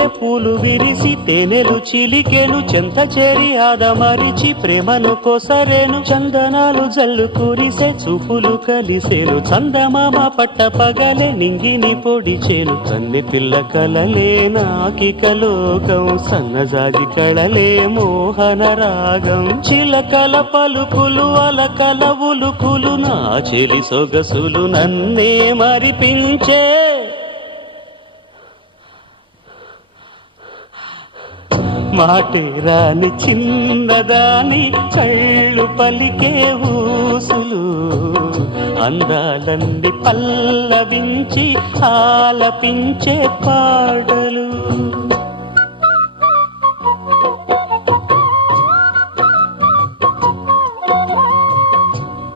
మల్లె పూలు విరిసి తేనెలు చిలికెను చెంత చేరి ఆదమరిచి ప్రేమను కోసరేను చందనాలు జల్లు కురిసే చూపులు కలిసేను చందమామ పట్ట పగలే నింగిని పొడిచేను కన్నె పిల్ల కలలే నాకిక లోకం సన్నజాజి కళలే మోహన రాగం చిలకల పలుకులు అలకల ఉలుకులు నా చెలి సొగసులు నన్నే మరిపించే మాటే రాని చిన్నదాని కళ్ళు పలికే ఊసులు అందాలన్నీ పల్లవించి ఆలపించే పాడలు